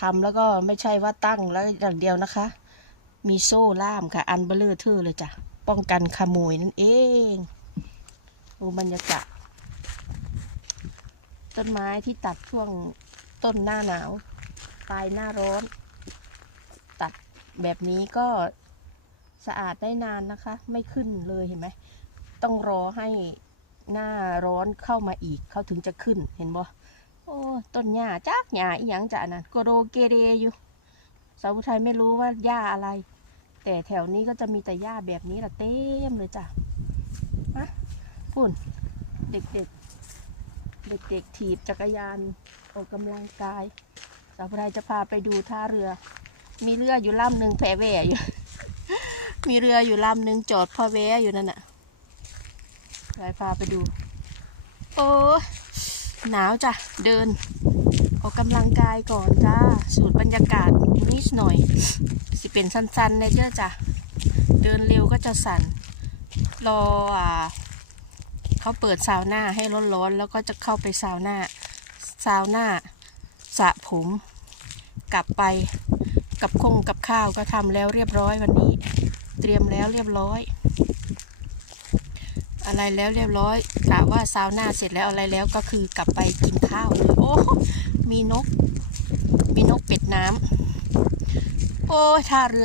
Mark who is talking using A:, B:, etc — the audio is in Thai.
A: ทำแล้วก็ไม่ใช่ว่าตั้งแล้วอย่างเดียวนะคะ มีโซ่ล่ามค่ะ อันเบลเลอร์เทอร์เลยจ้ะ ป้องกันขโมยนั่นเอง ดูบรรยากาศต้นไม้ที่ตัดช่วงต้นหน้าหนาว ปลายหน้าร้อน ตัดแบบนี้ก็สะอาดได้นานนะคะ ไม่ขึ้นเลยเห็นไหม ต้องรอให้หน้าร้อนเข้ามาอีกเขาถึงจะขึ้นเห็นบ่ โอ้ต้นหญ้าจากหญ้าอีหยังจะอันนั้นโกโรเกเรอยู่สาวผู้ไทยไม่รู้ว่าหญ้าอะไร แต่แถวนี้ก็จะมีแต่หญ้าแบบนี้แหละเต็มเลยจ้ะฮะพุ่นเด็กๆ เด็กๆถีบจักรยานออกกำลังกาย สาวผู้ไทยจะพาไปดูท่าเรือ มีเรืออยู่ลำหนึ่งแพแหวอยู่ มีเรืออยู่ลำหนึ่งจอดพอแวอยู่นั่นน่ะไปพาไปดู โอ้ หนาวจ้ะ เดิน ออกกำลังกายก่อนจ้า สูดบรรยากาศนิดหน่อย สิเป็นสั้นๆเลยเจ้าจ้ะ เดินเร็วก็จะสั่น รออ่าเขาเปิดซาวน่าให้ร้อนๆ แล้วก็จะเข้าไปซาวน่าซาวน่าสระผม กลับไปกับคงกับข้าวก็ทำแล้วเรียบร้อยวันนี้ เตรียมแล้วเรียบร้อย อะไรแล้วเรียบร้อยกะว่าซาวน่าเสร็จแล้วอะไรแล้วก็คือกลับไปกินข้าวเลยโอ้มีนก มีนกเป็ดน้ำโอ้ท่าเรือ